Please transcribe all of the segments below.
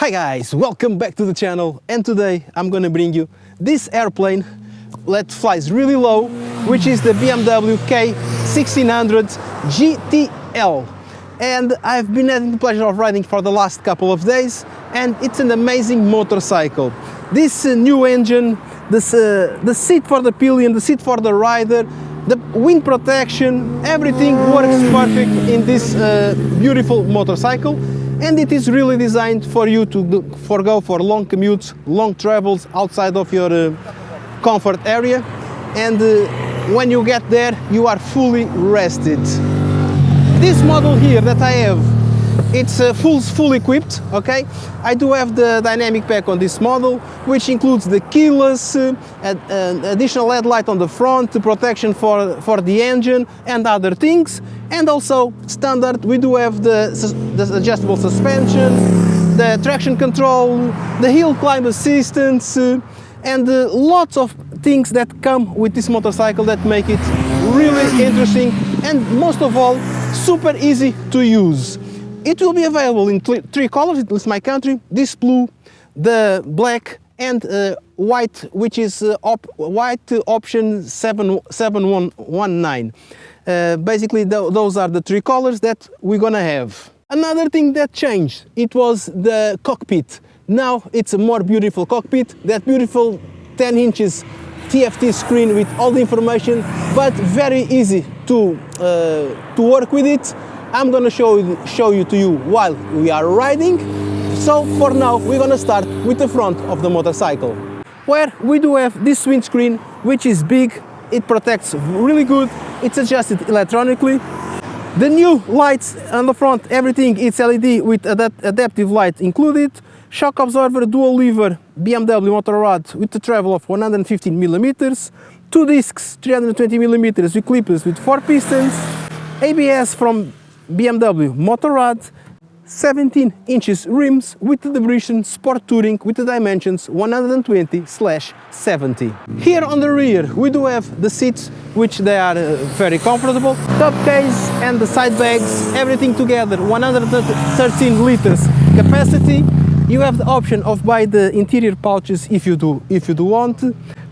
Hi guys, welcome back to the channel, and today I'm gonna bring you this airplane that flies really low, which is the BMW K1600 GTL. And I've been having the pleasure of riding for the last couple of days, and it's an amazing motorcycle. This new engine, the seat for the pillion, the seat for the rider, the wind protection, everything works perfect in this beautiful motorcycle. And it is really designed for you to go for long commutes, long travels outside of your comfort area. And when you get there, you are fully rested. This model here that I have, it's full equipped, okay? I do have the dynamic pack on this model, which includes the keyless, additional headlight on the front, the protection for the engine and other things. And also standard, we do have the adjustable suspension, the traction control, the hill climb assistance, and lots of things that come with this motorcycle that make it really interesting and most of all super easy to use. It will be available in three colors, at least my country: this blue, the black, and white, which is white option 7119. Basically those are the three colors that we're gonna have. Another thing that changed, it was the cockpit. Now it's a more beautiful cockpit, that beautiful 10 inches TFT screen with all the information, but very easy to work with it. I'm gonna show you to you while we are riding. So for now we're gonna start with the front of the motorcycle, where we do have this windscreen, which is big. It protects really good. It's adjusted electronically. The new lights on the front, everything it's LED with adaptive light included. Shock absorber, dual lever BMW motor rod with a travel of 115 millimeters. Two discs 320 millimeters with clippers with 4 pistons. ABS from BMW motor rod. 17 inches rims with the Vibration Sport Touring with the dimensions 120/70. Here on the rear we do have the seats, which they are very comfortable. Top case and the side bags, everything together, 113 liters capacity. You have the option of buy the interior pouches if you do want.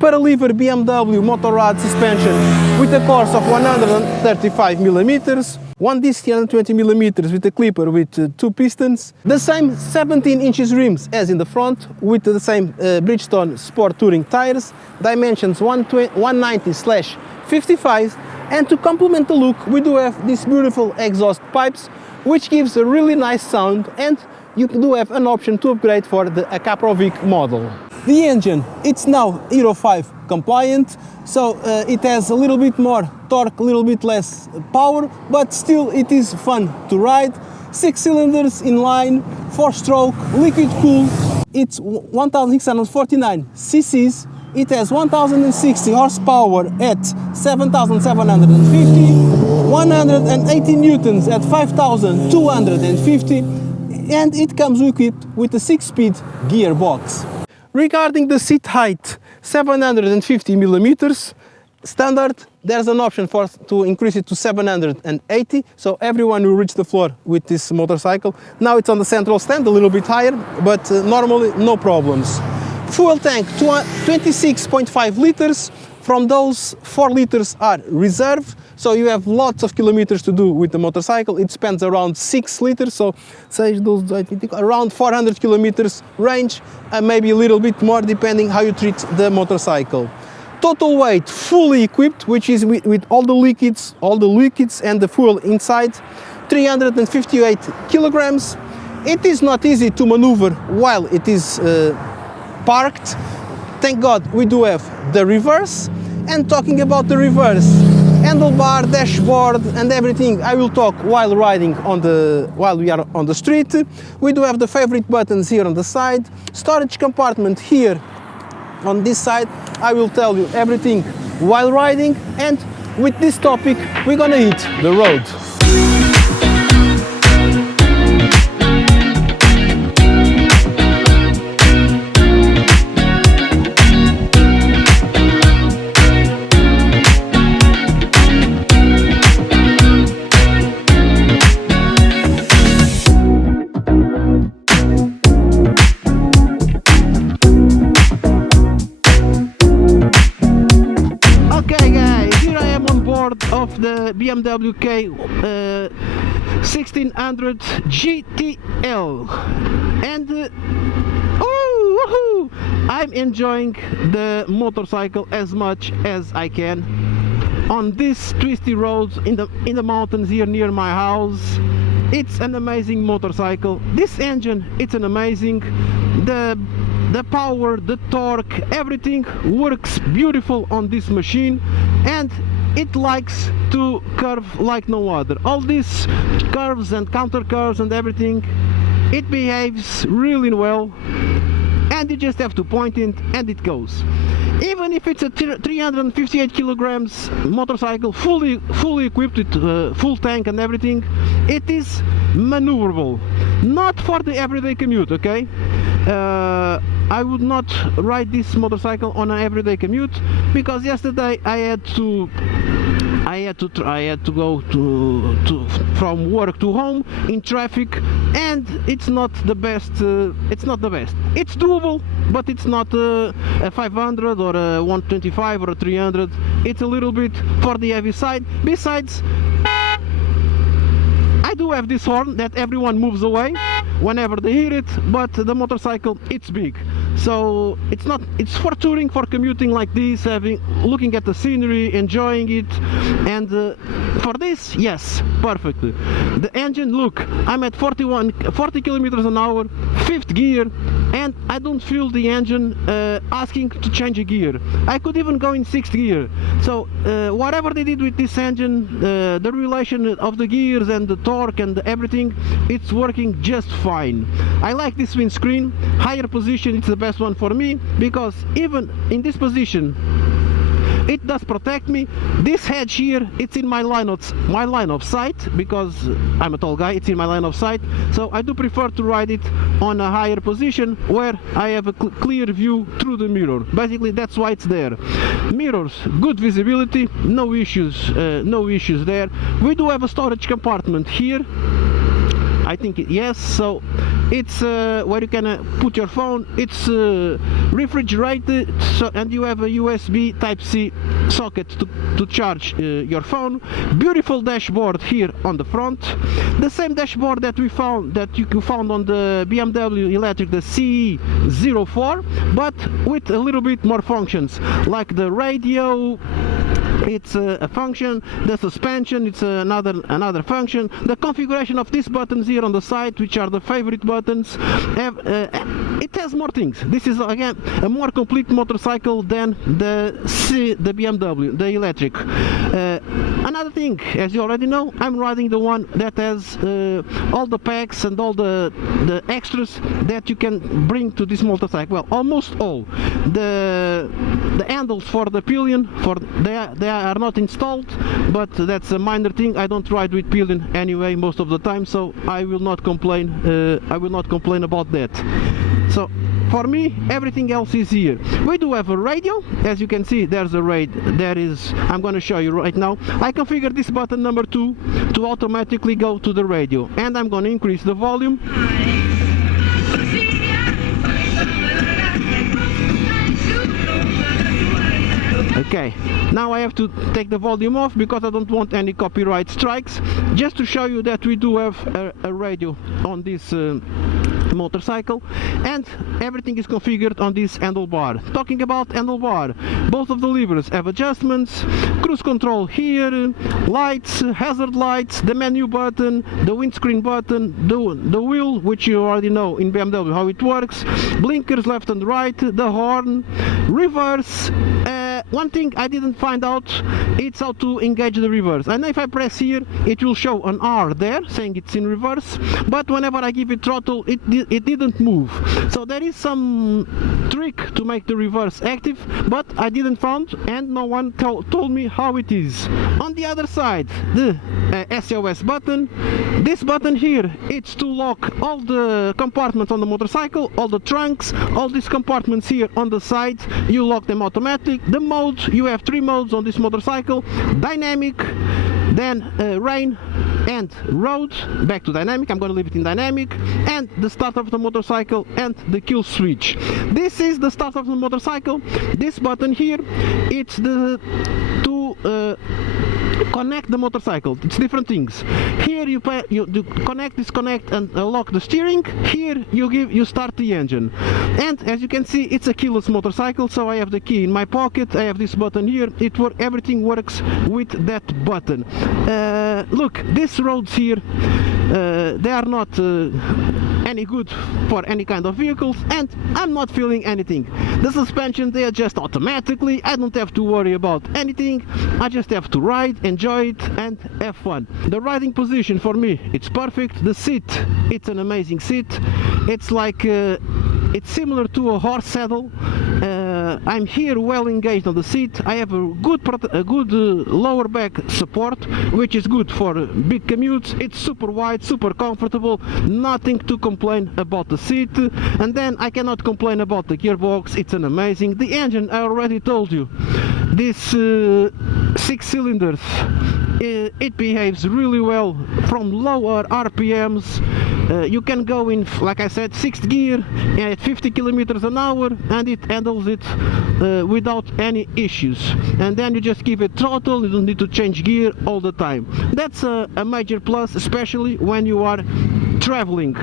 Paralever BMW motor rod suspension with a course of 135 millimeters. One disc 320 millimeters with a clipper with 2 pistons. The same 17 inches rims as in the front with the same Bridgestone Sport Touring tires. Dimensions 190/55. And to complement the look, we do have these beautiful exhaust pipes, which gives a really nice sound, and you do have an option to upgrade for the Acaprovic model. The engine, it's now Euro 5 compliant, so it has a little bit more torque, a little bit less power, but still it is fun to ride. 6 cylinders inline, 4-stroke, liquid cool. It's 1649 cc's. It has 1060 horsepower at 7750, 180 newtons at 5250, and it comes equipped with a 6-speed gearbox. Regarding the seat height, 750 millimeters standard. There's an option to increase it to 780, so everyone will reach the floor with this motorcycle. Now it's on the central stand, a little bit higher, but normally no problems. Fuel tank, 26.5 liters. From those, 4 liters are reserve, so you have lots of kilometers to do with the motorcycle. It spends around 6 liters, so say those, I think, around 400 kilometers range, and maybe a little bit more depending how you treat the motorcycle. Total weight, fully equipped, which is with all the liquids and the fuel inside, 358 kilograms. It is not easy to maneuver while it is parked. Thank God we do have the reverse. And talking about the reverse, handlebar, dashboard and everything, I will talk while riding while we are on the street. We do have the favorite buttons here on the side. Storage compartment here on this side. I will tell you everything while riding, and with this topic we're gonna hit the road. BMW K1600 GTL, and I'm enjoying the motorcycle as much as I can on these twisty roads in the mountains here near my house. It's an amazing motorcycle. This engine, it's an amazing. The power, the torque, everything works beautiful on this machine, and it likes to curve like no other. All these curves and counter curves and everything, it behaves really well, and you just have to point it and it goes. Even if it's a 358 kilograms motorcycle, fully equipped with full tank and everything, it is maneuverable. Not for the everyday commute, okay? I would not ride this motorcycle on an everyday commute, because yesterday I had to go from work to home in traffic, and it's not the best. It's doable, but it's not a 500 or a 125 or a 300. It's a little bit for the heavy side. Besides, I do have this horn that everyone moves away whenever they hear it, but the motorcycle, it's big, so it's for touring, for commuting like this, looking at the scenery, enjoying it, and for this, yes, perfectly. The engine, look, I'm at 40 kilometers an hour, 5th gear, and I don't feel the engine asking to change a gear. I could even go in 6th gear. So whatever they did with this engine, the relation of the gears and the torque and everything, it's working just fine. I like this windscreen. Higher position, it's the best one for me, because even in this position it does protect me. This hedge here, it's in my line of sight, because I'm a tall guy. It's in my line of sight, so I do prefer to ride it on a higher position where I have a clear view through the mirror. Basically, that's why it's there. Mirrors, good visibility, no issues there. We do have a storage compartment here, I think, yes, so it's where you can put your phone. It's refrigerated, so, and you have a USB Type-C socket to charge your phone. Beautiful dashboard here on the front, the same dashboard that you found on the BMW electric, the CE04, but with a little bit more functions, like the radio. It's a function, the suspension, it's another function, the configuration of these buttons here on the side, which are the favorite buttons. It has more things. This is again a more complete motorcycle than the BMW, the electric. Another thing, as you already know, I'm riding the one that has all the packs and all the extras that you can bring to this motorcycle. Well, almost all. The handles for the pillion, they are not installed, but that's a minor thing. I don't ride with pillion anyway most of the time, so I will not complain. About that. So for me, everything else is here. We do have a radio. As you can see, there's a radio. I'm going to show you right now. I configured this button number 2 to automatically go to the radio, and I'm going to increase the volume. Okay, now I have to take the volume off because I don't want any copyright strikes, just to show you that we do have a radio on this motorcycle, and everything is configured on this handlebar. Talking about handlebar, both of the levers have adjustments, cruise control here, lights, hazard lights, the menu button, the windscreen button, the wheel, which you already know in BMW how it works, blinkers left and right, the horn, reverse. One thing I didn't find out, it's how to engage the reverse. And if I press here, it will show an R there saying it's in reverse, but whenever I give it throttle, it didn't move. So there is some trick to make the reverse active, but I didn't find, and no one told me how it is. On the other side, the SOS button. This button here, it's to lock all the compartments on the motorcycle, all the trunks, all these compartments here on the side, you lock them automatic. The modes, you have 3 modes on this motorcycle: dynamic, then rain and road. Back to dynamic, I'm going to leave it in dynamic, and the start of the motorcycle and the kill switch. This is the start of the motorcycle. This button here, it's the connect the motorcycle. It's different things. Here you do connect, disconnect, and lock the steering. Here you start the engine. And as you can see, it's a keyless motorcycle, so I have the key in my pocket. I have this button here. Everything works with that button. Look, these roads here, they are not any good for any kind of vehicles, and I'm not feeling anything. The suspension, they adjust automatically. I don't have to worry about anything. I just have to ride, enjoy it, and have fun. The riding position for me, it's perfect. The seat, it's an amazing seat. It's like it's similar to a horse saddle. I'm here well engaged on the seat. I have a good lower back support, which is good for big commutes. It's super wide, super comfortable, nothing to complain about the seat. And then I cannot complain about the gearbox. It's an amazing. The engine, I already told you, this 6 cylinders, it behaves really well from lower RPMs. You can go in, like I said, 6th gear at 50 kilometers an hour, and it handles it without any issues. And then you just give it throttle. You don't need to change gear all the time. That's a major plus, especially when you are traveling,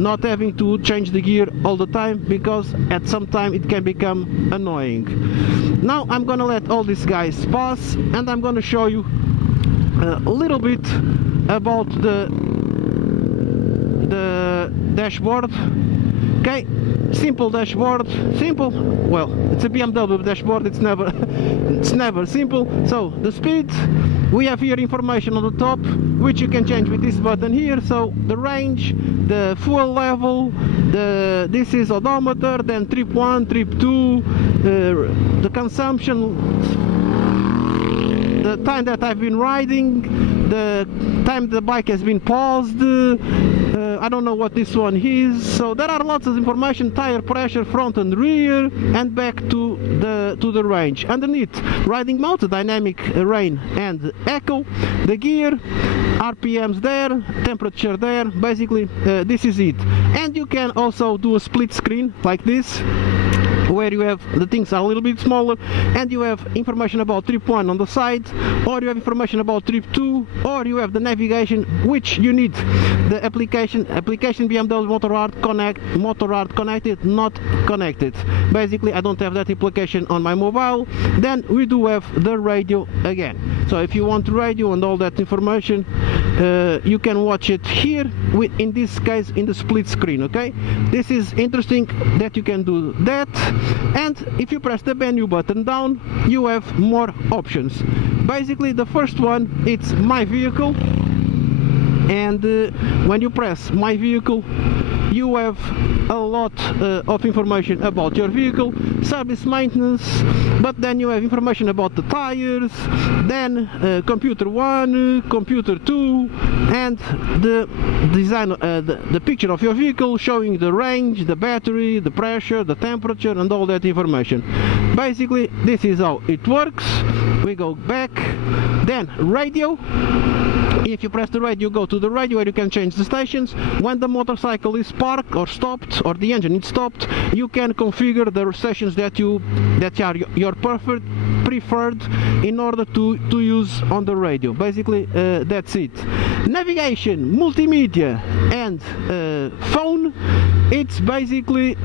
not having to change the gear all the time, because at some time it can become annoying. Now I'm gonna let all these guys pass, and I'm gonna show you a little bit about the dashboard. Okay, simple dashboard, simple. Well, it's a BMW dashboard. It's never simple. So the speed, we have here information on the top, which you can change with this button here. So the range, the fuel level, this is odometer, then trip 1, trip 2, the consumption, the time that I've been riding, the time the bike has been paused. I don't know what this one is. So there are lots of information: tire pressure, front and rear, and back to the range. Underneath, riding mode, dynamic, rain and echo, the gear, RPMs there, temperature there. Basically, this is it. And you can also do a split screen like this, where you have the things are a little bit smaller, and you have information about trip 1 on the side, or you have information about trip 2, or you have the navigation, which you need the application BMW Motorrad connected, not connected. Basically, I don't have that application on my mobile. Then we do have the radio again. So if you want radio and all that information, you can watch it here, in this case in the split screen. Okay, this is interesting that you can do that. And if you press the menu button down, you have more options. Basically, the first one, it's my vehicle, and when you press my vehicle, you have a lot of information about your vehicle, service, maintenance, but then you have information about the tires, then computer 1, computer 2, and the design, the picture of your vehicle, showing the range, the battery, the pressure, the temperature, and all that information. Basically, this is how it works. We go back, then radio. If you press the radio, you go to the radio, where you can change the stations. When the motorcycle is parked or stopped, or the engine is stopped, you can configure the stations that are your preferred in order to use on the radio. Basically, that's it. Navigation, multimedia, and phone. It's basically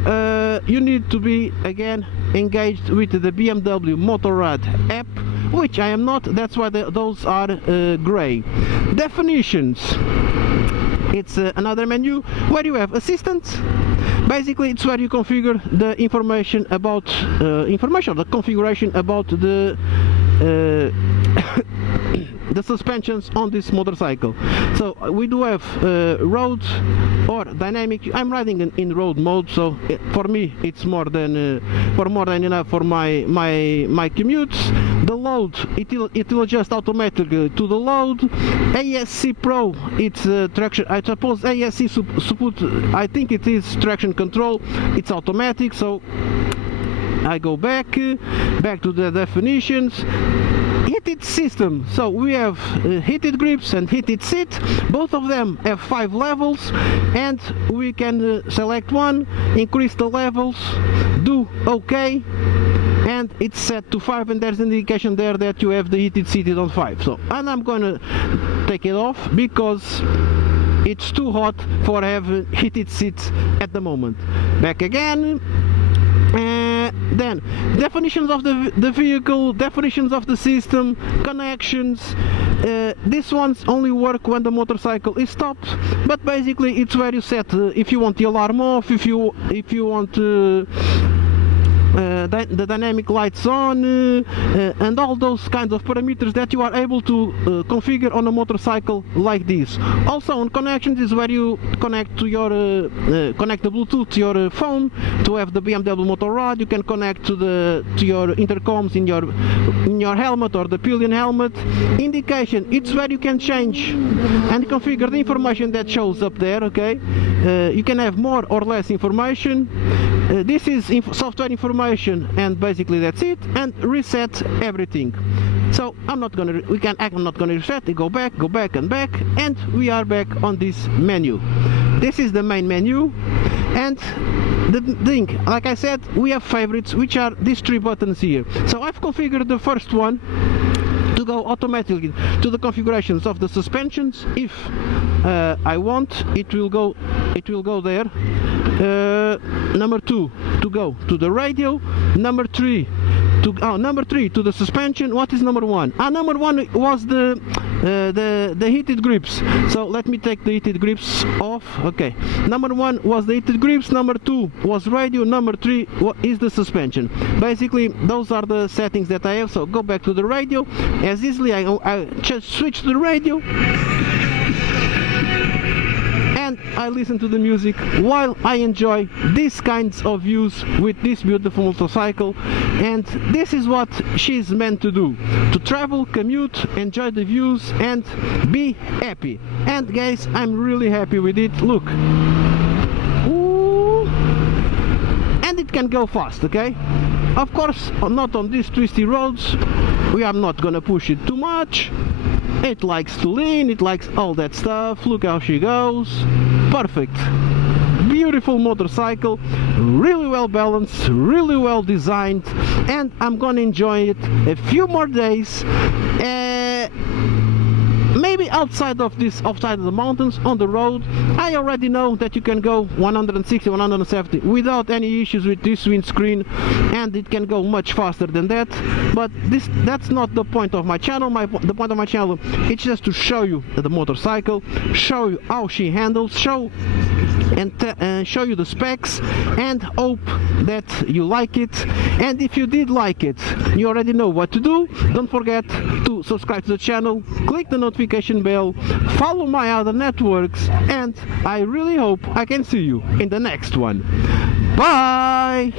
you need to be again engaged with the BMW Motorrad app, which I am not. That's why those are gray. Definitions, it's another menu where you have assistance. Basically, it's where you configure the information about the configuration about the the suspensions on this motorcycle. So we do have road or dynamic. I'm riding in road mode, so for me it's more than enough for my commutes. The load, it will adjust automatically to the load. ASC Pro, it's traction. I suppose ASC support. I think it is traction control. It's automatic. So I go back to the definitions. heated system. So we have heated grips and heated seat. Both of them have 5 levels, and we can select one, increase the levels, do OK, and it's set to 5, and there's an indication there that you have the heated seat is on 5. So, and I'm gonna take it off because it's too hot for having heated seats at the moment. Back again. Then definitions of the vehicle, definitions of the system, connections. These ones only work when the motorcycle is stopped, but basically it's where you set if you want the alarm off, if you want the dynamic lights on, and all those kinds of parameters that you are able to configure on a motorcycle like this. Also on connections is where you connect to your connect the Bluetooth to your phone to have the BMW motor rod. You can connect to your intercoms in your helmet or the pillion helmet. Indication, it's where you can change and configure the information that shows up there. Okay, you can have more or less information. This is software information, and basically that's it, and reset everything. So I'm not gonna reset it, go back and back, and we are back on this menu. This is the main menu, and the thing, like I said, we have favorites, which are these 3 buttons here. So I've configured the first one to go automatically to the configurations of the suspensions. If I want, it will go there. Number 2 to go to the radio. Number 3 to the suspension. What is number 1? Number 1 was the heated grips. So let me take the heated grips off. Okay, number 1 was the heated grips, number 2 was radio, number 3 is the suspension. Basically those are the settings that I have. So go back to the radio. As easily I just switch to the radio, and I listen to the music while I enjoy these kinds of views with this beautiful motorcycle. And this is what she's meant to do: to travel, commute, enjoy the views, and be happy. And guys, I'm really happy with it. Look. Ooh. And it can go fast, okay? Of course, not on these twisty roads. We are not gonna push it too much. It likes to lean, it likes all that stuff. Look how she goes. Perfect. Beautiful motorcycle, really well balanced, really well designed, and I'm gonna enjoy it a few more days. Maybe outside of the mountains, on the road. I already know that you can go 160, 170 without any issues with this windscreen, and it can go much faster than that. But that's not the point of my channel. The point of my channel is just to show you the motorcycle, show you how she handles, show you the specs, and hope that you like it. And if you did like it, you already know what to do. Don't forget to subscribe to the channel, click the notification bell, follow my other networks, and I really hope I can see you in the next one. Bye!